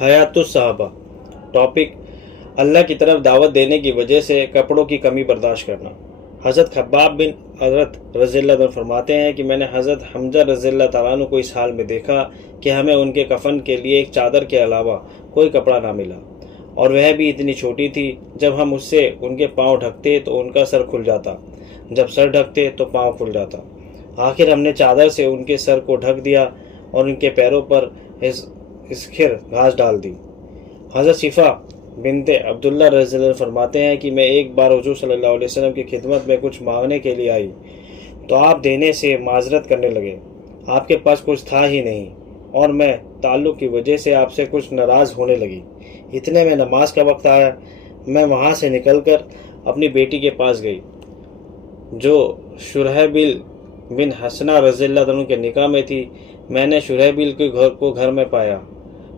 حیات الصحابہ۔ ٹاپک: اللہ کی طرف دعوت دینے کی وجہ سے کپڑوں کی کمی برداشت کرنا۔ حضرت خباب بن عرت رضی اللہ عنہ فرماتے ہیں کہ میں نے حضرت حمزہ رضی اللہ تعالیٰ عنہ کو اس حال میں دیکھا کہ ہمیں ان کے کفن کے لیے ایک چادر کے علاوہ کوئی کپڑا نہ ملا، اور وہ بھی اتنی چھوٹی تھی۔ جب ہم اس سے ان کے پاؤں ڈھکتے تو ان کا سر کھل جاتا، جب سر ڈھکتے تو پاؤں کھل جاتا۔ آخر ہم نے چادر سے ان کے سر کو ڈھک دیا اور ان کے پیروں پر اسکھر گھاس ڈال دی۔ حضرت شفا بنت عبداللہ رضی اللہ عنہ فرماتے ہیں کہ میں ایک بار حضور صلی اللہ علیہ وسلم کی خدمت میں کچھ مانگنے کے لیے آئی تو آپ دینے سے معذرت کرنے لگے۔ آپ کے پاس کچھ تھا ہی نہیں اور میں تعلق کی وجہ سے آپ سے کچھ ناراض ہونے لگی۔ اتنے میں نماز کا وقت آیا۔ میں وہاں سے نکل کر اپنی بیٹی کے پاس گئی جو شرحبیل بن حسنہ رضی اللہ عنہ کے نکاح میں تھی۔ میں نے شرحبیل کے گھر کو گھر میں پایا۔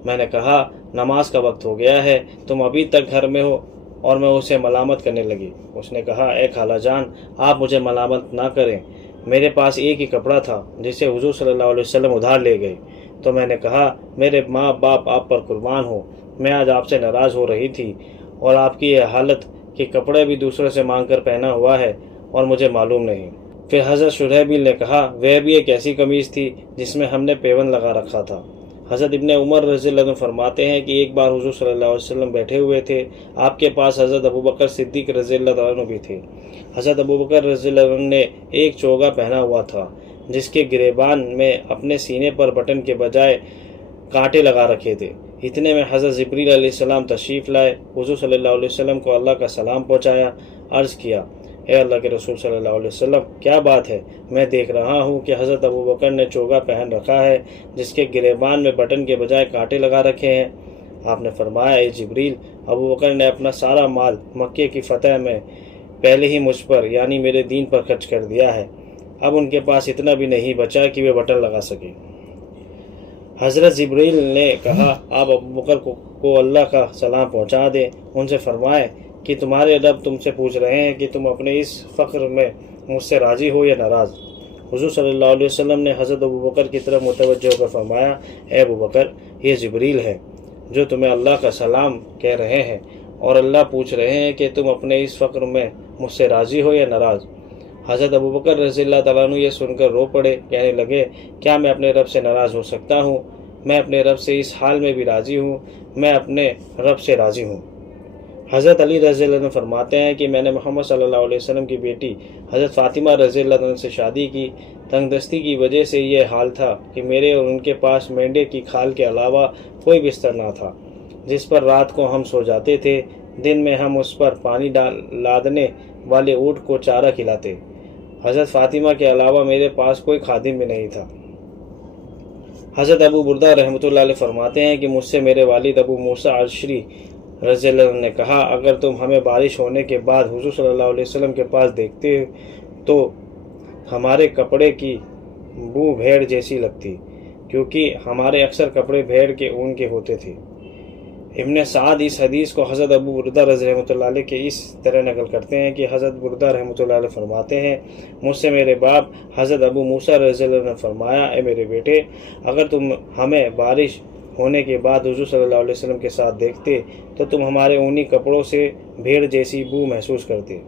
میں نے کہا، نماز کا وقت ہو گیا ہے، تم ابھی تک گھر میں ہو، اور میں اسے ملامت کرنے لگی۔ اس نے کہا، اے خالہ جان، آپ مجھے ملامت نہ کریں، میرے پاس ایک ہی کپڑا تھا جسے حضور صلی اللہ علیہ وسلم ادھار لے گئے۔ تو میں نے کہا، میرے ماں باپ آپ پر قربان ہو، میں آج آپ سے ناراض ہو رہی تھی، اور آپ کی یہ حالت کہ کپڑے بھی دوسرے سے مانگ کر پہنا ہوا ہے اور مجھے معلوم نہیں۔ پھر حضرت شرحبیل نے کہا، وہ بھی ایک ایسی قمیض تھی جس میں ہم نے پیوند لگا رکھا تھا۔ حضرت ابن عمر رضی اللہ عنہ فرماتے ہیں کہ ایک بار حضور صلی اللہ علیہ وسلم بیٹھے ہوئے تھے، آپ کے پاس حضرت ابوبکر صدیق رضی اللہ عنہ بھی تھے۔ حضرت ابوبکر رضی اللہ عنہ نے ایک چوگا پہنا ہوا تھا جس کے گریبان میں اپنے سینے پر بٹن کے بجائے کانٹے لگا رکھے تھے۔ اتنے میں حضرت جبریل علیہ السلام تشریف لائے، حضور صلی اللہ علیہ وسلم کو اللہ کا سلام پہنچایا، عرض کیا، اے اللہ کے رسول صلی اللہ علیہ وسلم، کیا بات ہے؟ میں دیکھ رہا ہوں کہ حضرت ابوبکر نے چوگا پہن رکھا ہے جس کے گریبان میں بٹن کے بجائے کانٹے لگا رکھے ہیں۔ آپ نے فرمایا، اے جبریل، ابوبکر نے اپنا سارا مال مکے کی فتح میں پہلے ہی مجھ پر یعنی میرے دین پر خرچ کر دیا ہے، اب ان کے پاس اتنا بھی نہیں بچا کہ وہ بٹن لگا سکے۔ حضرت جبریل نے کہا، آپ ابوبکر کو اللہ کا سلام پہنچا دیں، ان سے فرمائیں کہ تمہارے رب تم سے پوچھ رہے ہیں کہ تم اپنے اس فقر میں مجھ سے راضی ہو یا ناراض۔ حضور صلی اللہ علیہ وسلم نے حضرت ابوبکر کی طرف متوجہ ہو کر فرمایا، اے ابوبکر، یہ جبریل ہے جو تمہیں اللہ کا سلام کہہ رہے ہیں، اور اللہ پوچھ رہے ہیں کہ تم اپنے اس فقر میں مجھ سے راضی ہو یا ناراض۔ حضرت ابوبکر رضی اللہ تعالیٰ عنہ یہ سن کر رو پڑے، کہنے لگے، کیا میں اپنے رب سے ناراض ہو سکتا ہوں؟ میں اپنے رب سے اس حال میں بھی راضی ہوں، میں اپنے رب سے راضی ہوں۔ حضرت علی رضی اللہ عنہ فرماتے ہیں کہ میں نے محمد صلی اللہ علیہ وسلم کی بیٹی حضرت فاطمہ رضی اللہ عنہ سے شادی کی۔ تنگ دستی کی وجہ سے یہ حال تھا کہ میرے اور ان کے پاس مینڈے کی کھال کے علاوہ کوئی بستر نہ تھا جس پر رات کو ہم سو جاتے تھے۔ دن میں ہم اس پر پانی لادنے والے اونٹ کو چارہ کھلاتے۔ حضرت فاطمہ کے علاوہ میرے پاس کوئی خادم بھی نہیں تھا۔ حضرت ابو بردہ رحمۃ اللہ علیہ فرماتے ہیں کہ مجھ سے میرے والد ابو موسیٰ اشعری رضی اللہ عنہ نے کہا، اگر تم ہمیں بارش ہونے کے بعد حضور صلی اللہ علیہ وسلم کے پاس دیکھتے تو ہمارے کپڑے کی بو بھیڑ جیسی لگتی، کیونکہ ہمارے اکثر کپڑے بھیڑ کے اون کے ہوتے تھے۔ ابن سعد اس حدیث کو حضرت ابو بردہ رضی رحمۃ اللہ علیہ کے اس طرح نقل کرتے ہیں کہ حضرت بردہ رحمۃ اللہ علیہ فرماتے ہیں، مجھ سے میرے باپ حضرت ابو موسیٰ رضی اللہ عنہ نے فرمایا، اے میرے بیٹے، اگر تم ہمیں بارش ہونے کے بعد حضور صلی اللہ علیہ وسلم کے ساتھ دیکھتے تو تم ہمارے اونی کپڑوں سے بھیڑ جیسی بو محسوس کرتے۔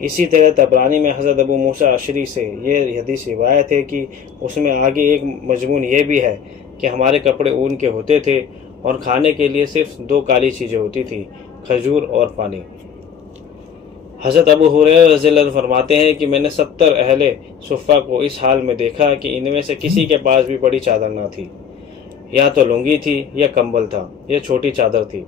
اسی طرح طبرانی میں حضرت ابو موسیٰ اشعری سے یہ حدیث روایت ہے کہ اس میں آگے ایک مضمون یہ بھی ہے کہ ہمارے کپڑے اون کے ہوتے تھے اور کھانے کے لیے صرف 2 کالی چیزیں ہوتی تھیں، کھجور اور پانی۔ حضرت ابو ہریرہ رضی اللہ عنہ فرماتے ہیں کہ میں نے 70 اہل صفہ کو اس حال میں دیکھا کہ ان میں سے کسی کے پاس بھی بڑی چادر نہ تھی، یا تو لنگی تھی یا کمبل تھا، یا چھوٹی چادر تھی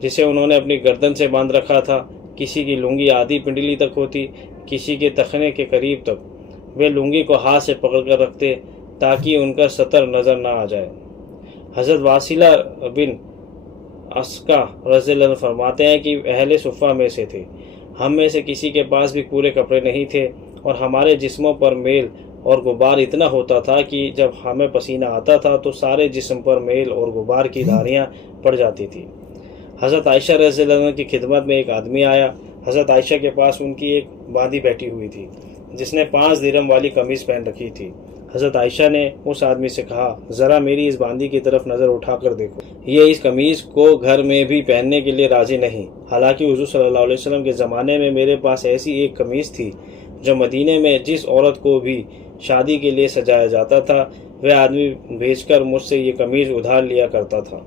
جسے انہوں نے اپنی گردن سے باندھ رکھا تھا۔ کسی کی لنگی آدھی پنڈلی تک ہوتی، کسی کے تخنے کے قریب تک۔ وہ لنگی کو ہاتھ سے پکڑ کر رکھتے تاکہ ان کا سطر نظر نہ آ جائے۔ حضرت واصلہ بن اسقع رضی اللہ عنہ فرماتے ہیں کہ اہل صفہ میں سے تھے، ہم میں سے کسی کے پاس بھی پورے کپڑے نہیں تھے، اور ہمارے جسموں پر میل اور غبار اتنا ہوتا تھا کہ جب ہمیں پسینہ آتا تھا تو سارے جسم پر میل اور غبار کی دھاریاں پڑ جاتی تھی۔ حضرت عائشہ رضی اللہ عنہ کی خدمت میں ایک آدمی آیا۔ حضرت عائشہ کے پاس ان کی ایک باندھی بیٹھی ہوئی تھی جس نے 5 درہم والی قمیض پہن رکھی تھی۔ حضرت عائشہ نے اس آدمی سے کہا ذرا میری اس باندی کی طرف نظر اٹھا کر دیکھو، یہ اس قمیض کو گھر میں بھی پہننے کے لیے راضی نہیں، حالانکہ حضور صلی اللہ علیہ وسلم کے زمانے میں میرے پاس ایسی ایک قمیض تھی جو مدینے میں جس عورت کو بھی شادی کے لیے سجایا جاتا تھا وہ آدمی بھیج کر مجھ سے یہ قمیض ادھار لیا کرتا تھا۔